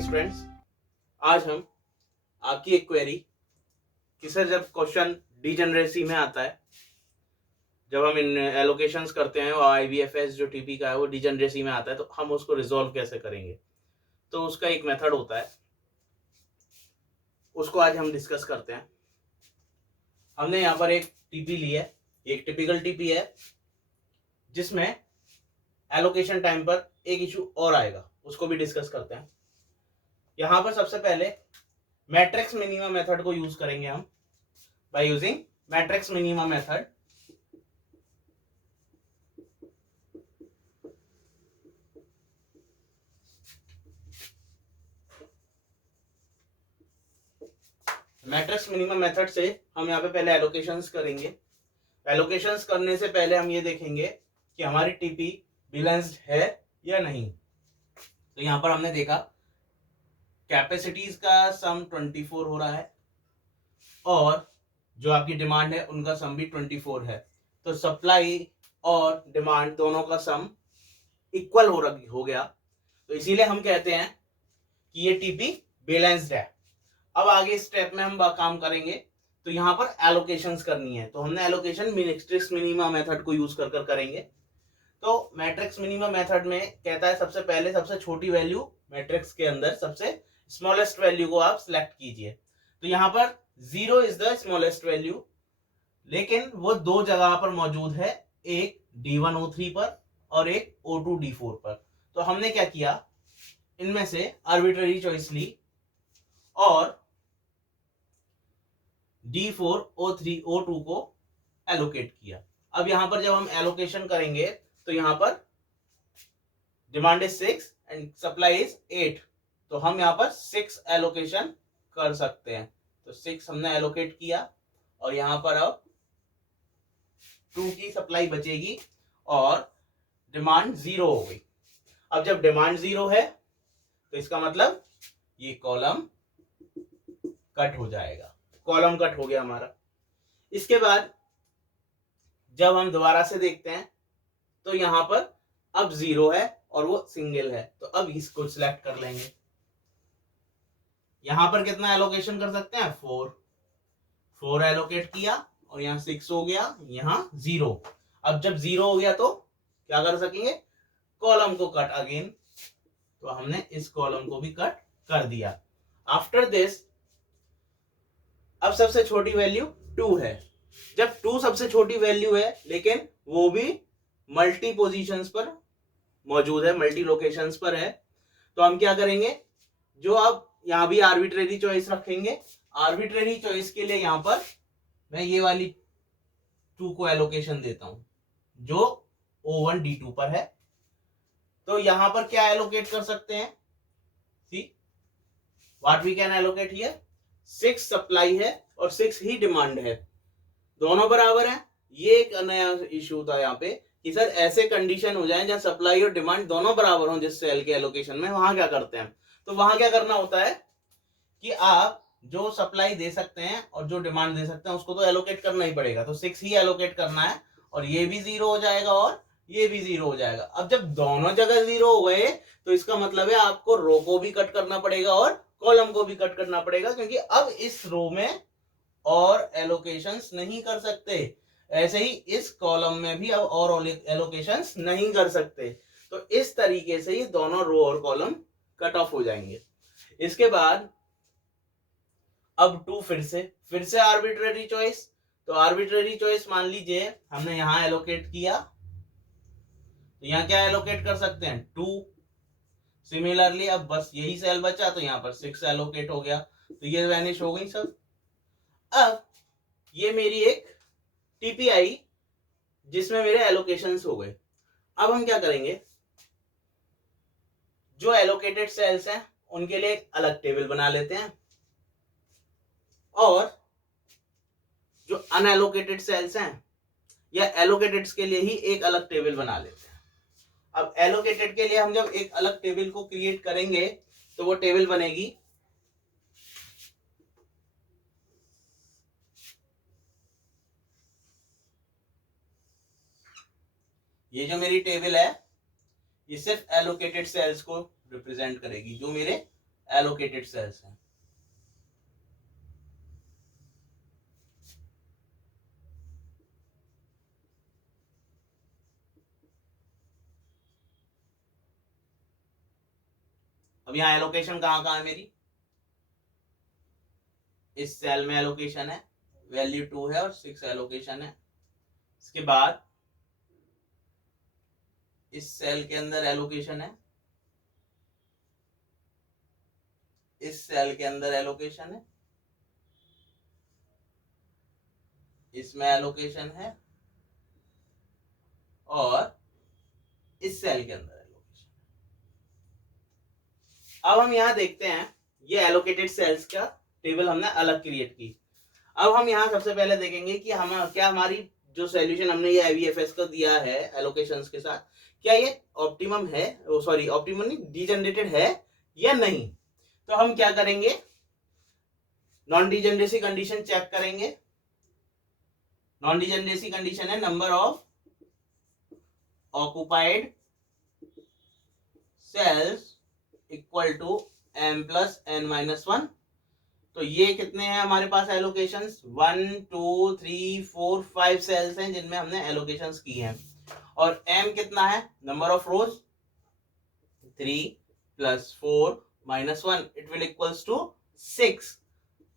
Morning students. आज हम आपकी एक क्वेरी कि सर जब क्वेश्चन डीजेनरेसी में आता है, जब हम इन एलोकेशंस करते हैं और आईवीएफएस जो टीपी का है वो डीजेनरेसी में आता है, तो हम उसको रिजॉल्व कैसे करेंगे। तो उसका एक मेथड होता है, उसको आज हम डिस्कस करते हैं। हमने यहाँ पर एक टीपी ली है, एक टिपिकल टीपी है जिसमें एलोकेशन टाइम पर एक इशू और आएगा, उसको भी डिस्कस करते हैं। यहाँ पर सबसे पहले मैट्रिक्स मिनिमा मेथड को यूज करेंगे हम। By using matrix minima method matrix minimum method से हम यहाँ पे पहले एलोकेशंस करेंगे। एलोकेशंस करने से पहले हम ये देखेंगे कि हमारी टीपी बैलेंस्ड है या नहीं। तो यहाँ पर हमने देखा कैपेसिटीज का सम 24 हो रहा है और जो आपकी डिमांड है उनका सम भी 24 है। तो सप्लाई और डिमांड दोनों का सम इक्वल हो गया। तो इसीलिए हम कहते हैं कि ये टीपी बैलेंस्ड है। अब आगे स्टेप में हम काम करेंगे, तो यहाँ पर एलोकेशंस करनी है। तो हमने एलोकेशन मैट्रिक्स मिनिमा मेथड को यूज कर करेंगे। तो मैट्रिक्स मिनिमा मेथड में कहता है सबसे पहले सबसे छोटी वैल्यू मैट्रिक्स के अंदर सबसे स्मॉलेस्ट वैल्यू को आप सिलेक्ट कीजिए। तो यहाँ पर 0 इज द स्मॉलेस्ट वैल्यू, लेकिन वो दो जगह पर मौजूद है, एक D1O3 पर और एक O2D4 पर। तो हमने क्या किया, इनमें से आर्बिट्ररी चॉइस ली और D4O3O2 को एलोकेट किया। अब यहां पर जब हम एलोकेशन करेंगे तो यहां पर demand is 6 and supply is 8, तो हम यहां पर 6 एलोकेशन कर सकते हैं। तो 6 हमने एलोकेट किया और यहां पर अब 2 की सप्लाई बचेगी और डिमांड 0 हो गई। अब जब डिमांड 0 है तो इसका मतलब ये कॉलम कट हो जाएगा। कॉलम कट हो गया हमारा। इसके बाद जब हम दोबारा से देखते हैं तो यहां पर अब 0 है और वो सिंगल है, तो अब इसको सिलेक्ट कर लेंगे। यहां पर कितना एलोकेशन कर सकते हैं, 4 एलोकेट किया और यहाँ 6 हो गया, यहाँ 0। अब जब 0 हो गया तो क्या कर सकेंगे, कॉलम को कट अगेन। तो हमने इस कॉलम को भी कट कर दिया। आफ्टर दिस अब सबसे छोटी वैल्यू 2 है। जब 2 सबसे छोटी वैल्यू है लेकिन वो भी मल्टी पोजीशंस पर मौजूद है, मल्टी लोकेशंस पर है, तो हम क्या करेंगे, जो अब यहां भी आर्बिट्रेरी चॉइस रखेंगे। आर्बिट्रेरी चॉइस के लिए यहां पर मैं ये वाली 2 को एलोकेशन देता हूं जो O1D2 पर है। तो यहां पर क्या एलोकेट कर सकते हैं, see what we can allocate here, 6 supply है और 6 ही डिमांड है, दोनों बराबर है। ये एक नया इशू था यहाँ पे कि सर ऐसे कंडीशन हो जाए जहां सप्लाई और डिमांड दोनों बराबर हो जिस सेल के एलोकेशन में, वहां क्या करते हैं, तो वहां क्या करना होता है कि आप जो सप्लाई दे सकते हैं और जो डिमांड दे सकते हैं उसको तो एलोकेट करना ही पड़ेगा। तो 6 ही एलोकेट करना है और ये भी 0 हो जाएगा और ये भी 0 हो जाएगा। अब जब दोनों जगह 0 हो गए तो इसका मतलब है आपको रो को भी कट करना पड़ेगा और कॉलम को भी कट करना पड़ेगा, क्योंकि अब इस रो में और एलोकेशंस नहीं कर सकते। ऐसे ही इस कॉलम में भी अब और एलोकेशंस नहीं कर सकते। तो इस तरीके से ही दोनों रो और कॉलम कट ऑफ हो जाएंगे। इसके बाद अब 2 फिर से आर्बिट्रेरी चॉइस। तो आर्बिट्रेरी चॉइस मान लीजिए हमने यहां एलोकेट किया, तो यहां क्या एलोकेट कर सकते हैं, 2। सिमिलरली अब बस यही सेल बचा तो यहां पर 6 एलोकेट हो गया, तो ये वैनिश हो गई सब। अब ये मेरी एक टीपी आई जिसमें मेरे एलोकेशंस हो गए। अब हम क्या करेंगे, जो एलोकेटेड सेल्स हैं उनके लिए एक अलग टेबल बना लेते हैं और जो अनएलोकेटेड सेल्स हैं या एलोकेटेड के लिए ही एक अलग टेबल बना लेते हैं। अब एलोकेटेड के लिए हम जब एक अलग टेबल को क्रिएट करेंगे तो वो टेबल बनेगी ये जो मेरी टेबल है ये सिर्फ एलोकेटेड सेल्स को रिप्रेजेंट करेगी, जो मेरे एलोकेटेड सेल्स हैं। अब यहाँ एलोकेशन कहाँ कहाँ है मेरी, इस सेल में एलोकेशन है, वैल्यू 2 है और 6 एलोकेशन है। इसके बाद इस सेल के अंदर एलोकेशन है, इस सेल के अंदर एलोकेशन है, इसमें एलोकेशन है और इस सेल के अंदर एलोकेशन है। अब हम यहाँ देखते हैं, ये एलोकेटेड सेल्स का टेबल हमने अलग क्रिएट की। अब हम यहाँ सबसे पहले देखेंगे कि हम क्या हमारी जो सॉल्यूशन हमने ये IVFS को दिया है एलोकेशंस के साथ, क्या ये ऑप्टिमम है, सॉरी ऑप्टिमम नहीं, डीजनरेटेड है या नहीं। तो हम क्या करेंगे, नॉन डीजनरेसी कंडीशन चेक करेंगे। नॉन डीजनरेसी कंडीशन है number of occupied cells equal to m plus n-1। तो ये कितने हैं हमारे पास एलोकेशंस, 1 2 3 4 5 सेल्स हैं जिनमें हमने एलोकेशंस की हैं। और m कितना है, number of rows 3 plus 4 minus 1 it will equals to 6।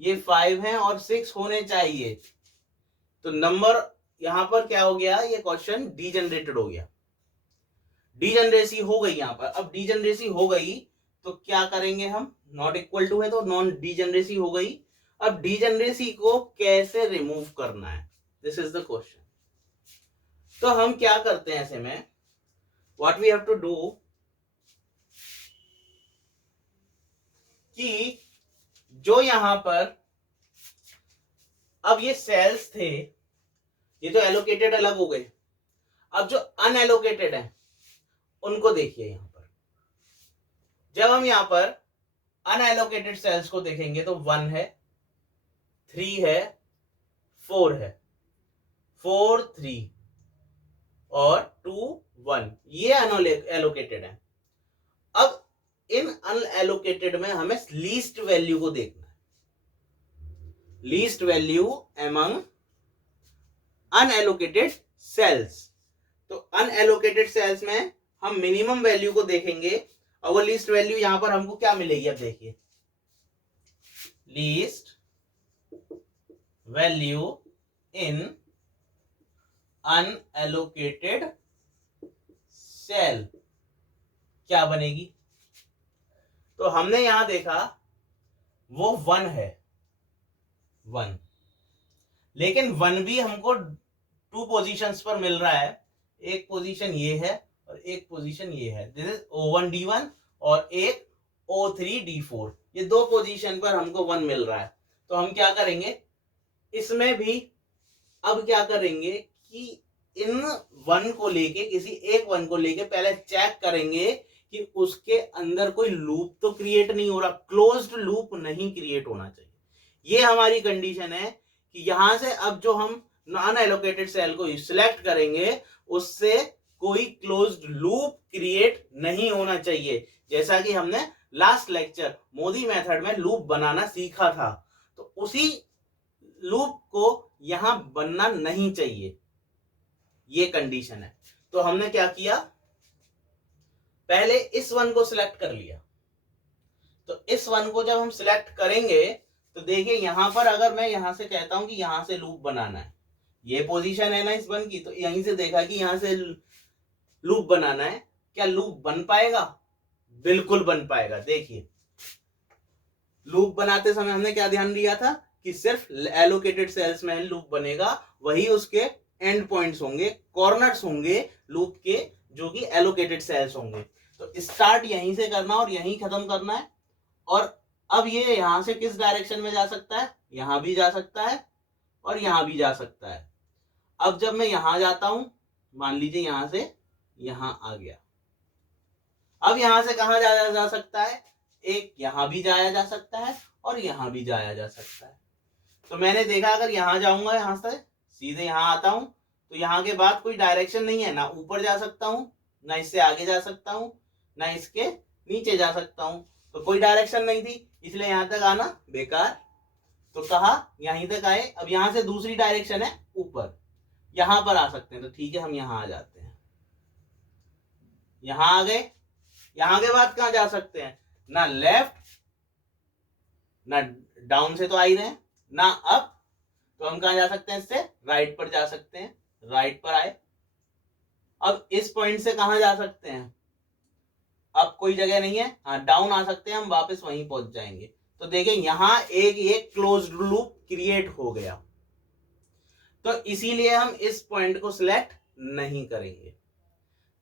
ये 5 हैं और 6 होने चाहिए। तो नंबर यहां पर क्या हो गया, ये क्वेश्चन डीजनरेटेड हो गया, डीजनरेसी हो गई यहां पर। अब डीजनरेसी हो गई तो क्या करेंगे हम, नॉट इक्वल टू है तो नॉन डीजनरेसी हो गई। अब डीजनरेसी को कैसे रिमूव करना है, दिस इज द क्वेश्चन। तो हम क्या करते हैं ऐसे में, what we have to do, कि जो यहां पर अब ये सेल्स थे, ये तो एलोकेटेड अलग हो गए। अब जो अनएलोकेटेड है उनको देखिए, यहां पर जब हम यहां पर अनएलोकेटेड सेल्स को देखेंगे तो 1 है, 3 है, 4 है, 4 3 और 2 1, ये अनएलोकेटेड है। अब इन अनएलोकेटेड में हमें लीस्ट वैल्यू को देखना है, least value among unallocated cells. तो अनएलोकेटेड सेल्स में हम मिनिमम वैल्यू को देखेंगे और वो लीस्ट वैल्यू यहां पर हमको क्या मिलेगी, अब देखिए, least value in unallocated cell क्या बनेगी। तो हमने यहां देखा वो 1 है, 1, लेकिन 1 भी हमको 2 पोजीशंस पर मिल रहा है। एक पोजीशन ये है और एक पोजीशन ये है, दिस इज O1 D1 और एक O3 D4, ये 2 पोजीशन पर हमको 1 मिल रहा है। तो हम क्या करेंगे इसमें भी, अब क्या करेंगे कि इन 1 को लेके, किसी एक 1 को लेके पहले चेक करेंगे कि उसके अंदर कोई लूप तो क्रिएट नहीं हो रहा, क्लोज्ड लूप नहीं क्रिएट होना चाहिए। ये हमारी कंडीशन है कि यहां से अब जो हम नॉन एलोकेटेड सेल को सिलेक्ट करेंगे उससे कोई क्लोज्ड लूप क्रिएट नहीं होना चाहिए, जैसा कि हमने लास्ट लेक्चर मोदी मेथड में लूप बनाना सीखा था। तो उसी लूप को यहां बनना नहीं चाहिए, ये कंडीशन है। तो हमने क्या किया, पहले इस 1 को सिलेक्ट कर लिया। तो इस 1 को जब हम सिलेक्ट करेंगे तो देखिए यहां पर अगर मैं यहां से कहता हूं कि यहां से लूप बनाना है, ये पोजीशन है ना इस 1 की, तो यहीं से देखा कि यहां से लूप बनाना है, क्या लूप बन पाएगा, बिल्कुल बन पाएगा। देखिए लूप बनाते समय हमने क्या ध्यान दिया था कि सिर्फ एलोकेटेड सेल्स में लूप बनेगा, वही उसके एंड पॉइंट्स होंगे, कॉर्नर्स होंगे लूप के, जो कि एलोकेटेड सेल्स होंगे। तो स्टार्ट यहीं से करना और यहीं खत्म करना है। और अब ये यहां से किस डायरेक्शन में जा सकता है, यहां भी जा सकता है और यहां भी जा सकता है। अब जब मैं यहां जाता हूं, मान लीजिए यहां से यहां आ गया, अब यहां से कहां जाया जा सकता है, एक यहां भी जाया जा सकता है और यहां भी जाया जा सकता है। तो मैंने देखा अगर यहां जाऊंगा, यहां से सीधे यहां आता हूं, तो यहां के बाद कोई डायरेक्शन नहीं है, ना ऊपर जा सकता हूं, ना इससे आगे जा सकता हूं, ना इसके नीचे जा सकता हूं। तो कोई डायरेक्शन नहीं थी, इसलिए यहां तक आना बेकार। तो कहा यहीं तक आए, अब यहां से दूसरी डायरेक्शन है ऊपर, यहां पर आ सकते हैं, तो ठीक है हम यहां आ जाते हैं, यहां आ गए। यहां के बाद कहां जा सकते हैं, ना लेफ्ट ना डाउन से तो आ ही रहे हैं, ना अप, तो हम कहां जा सकते हैं, इससे राइट पर जा सकते हैं, राइट पर आए। अब इस पॉइंट से कहां जा सकते हैं, अब कोई जगह नहीं है, हाँ डाउन आ सकते हैं, हम वापस वहीं पहुंच जाएंगे। तो देखें यहां एक क्लोज्ड लूप क्रिएट हो गया, तो इसीलिए हम इस पॉइंट को सिलेक्ट नहीं करेंगे।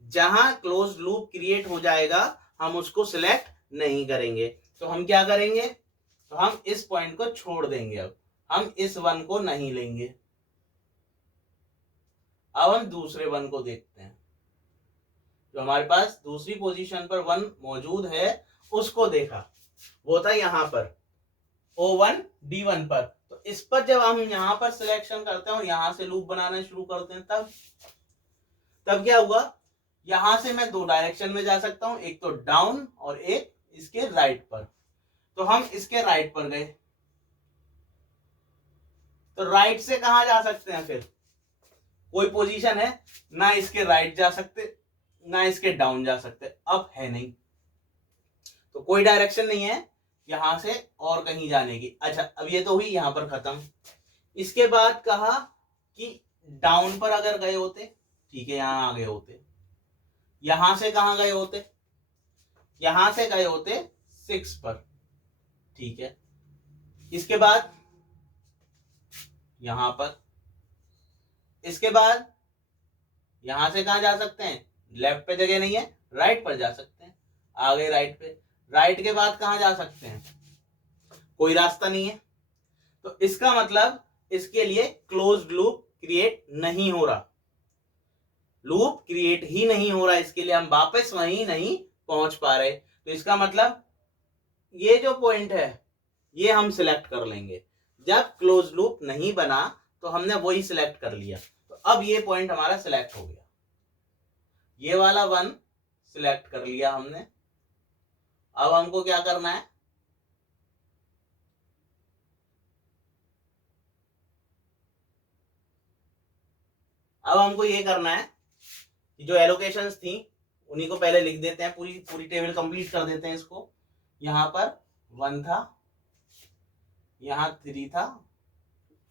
जहां क्लोज्ड लूप क्रिएट हो जाएगा हम उसको सिलेक्ट नहीं करेंगे। तो हम क्या करेंगे, तो हम इस पॉइंट को छोड़ देंगे, अब हम इस वन को नहीं लेंगे। अब हम दूसरे वन को देखते हैं, जो हमारे पास दूसरी पोजीशन पर वन मौजूद है उसको देखा, वो था यहां पर O1 D1 पर। तो इस पर जब हम यहां पर सिलेक्शन करते हैं और यहां से लूप बनाना शुरू करते हैं, तब क्या हुआ, यहां से मैं दो डायरेक्शन में जा सकता हूं, एक तो डाउन और एक इसके राइट पर। तो हम इसके राइट पर गए, तो राइट से कहां जा सकते हैं, फिर कोई पोजीशन है, ना इसके राइट जा सकते ना इसके डाउन जा सकते, अप है नहीं, तो कोई डायरेक्शन नहीं है यहां से और कहीं जाने की। अच्छा अब ये तो हुई यहां पर खत्म। इसके बाद कहा कि डाउन पर अगर गए होते, ठीक है यहां आ गए होते, यहां से कहां गए होते, यहां से गए होते 6 पर, ठीक है। इसके बाद यहां पर, इसके बाद यहां से कहां जा सकते हैं, लेफ्ट पे जगह नहीं है, राइट पर जा सकते हैं, आ गए राइट पे। राइट के बाद कहां जा सकते हैं, कोई रास्ता नहीं है, तो इसका मतलब इसके लिए क्लोज्ड लूप क्रिएट नहीं हो रहा, लूप क्रिएट ही नहीं हो रहा, इसके लिए हम वापस वहीं नहीं पहुंच पा रहे। तो इसका मतलब ये जो पॉइंट है ये हम सिलेक्ट कर लेंगे, जब क्लोज लूप नहीं बना तो हमने वही सिलेक्ट कर लिया। तो अब ये पॉइंट हमारा सिलेक्ट हो गया, ये वाला वन सिलेक्ट कर लिया हमने। अब हमको क्या करना है, अब हमको ये करना है कि जो एलोकेशंस थी उन्हीं को पहले लिख देते हैं, पूरी पूरी टेबल कंप्लीट कर देते हैं इसको। यहां पर 1 था, यहां 3 था,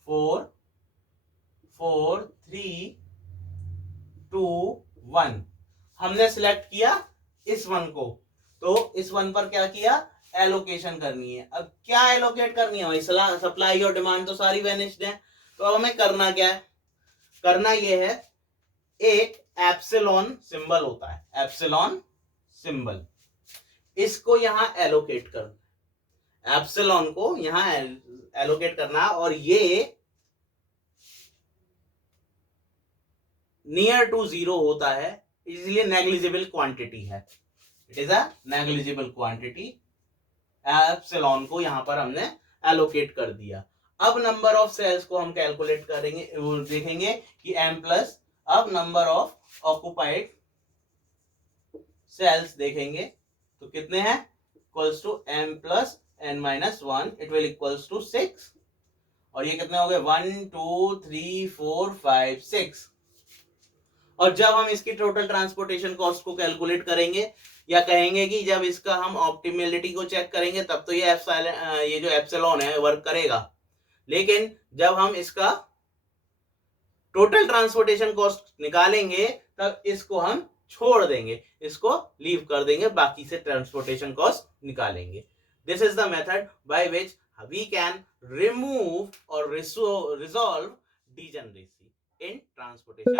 4 4 3 2 1, हमने सिलेक्ट किया इस वन को। तो इस वन पर क्या किया, एलोकेशन करनी है। अब क्या एलोकेट करनी है, सप्लाई और डिमांड तो सारी वैनिश्ड है, तो अब हमें करना क्या है, करना यह है, एक एप्सिलॉन सिंबल होता है, एप्सिलॉन सिंबल, इसको यहां एलोकेट करना, एप्सिलॉन को यहां एलोकेट करना, और ये नियर टू 0 होता है, इसलिए नेग्लिजिबल क्वांटिटी है, it is a negligible quantity. Epsilon को यहां पर हमने एलोकेट कर दिया। अब नंबर ऑफ सेल्स को हम कैलकुलेट करेंगे, देखेंगे कि m प्लस, अब नंबर ऑफ ऑक्युपाइड सेल्स देखेंगे तो कितने हैं, equals to m plus n minus 1, it will equals to 6, और ये कितने हो गए 1 2 3 4 5 6। और जब हम इसकी टोटल ट्रांसपोर्टेशन कॉस्ट को कैलकुलेट करेंगे, या कहेंगे कि जब इसका हम ऑप्टिमेलिटी को चेक करेंगे, तब तो ये जो एप्सिलॉन है वर्क करेगा, लेकिन जब हम इसका टोटल ट्रांसपोर्टेशन कॉस्ट निकालेंगे तब इसको हम छोड़ देंगे, इसको लीव कर देंगे, बाकी से ट्रांसपोर्टेशन कॉस्ट निकालेंगे। This is the method by which we can remove और रिजॉल्व डिजनरेसी in transportation.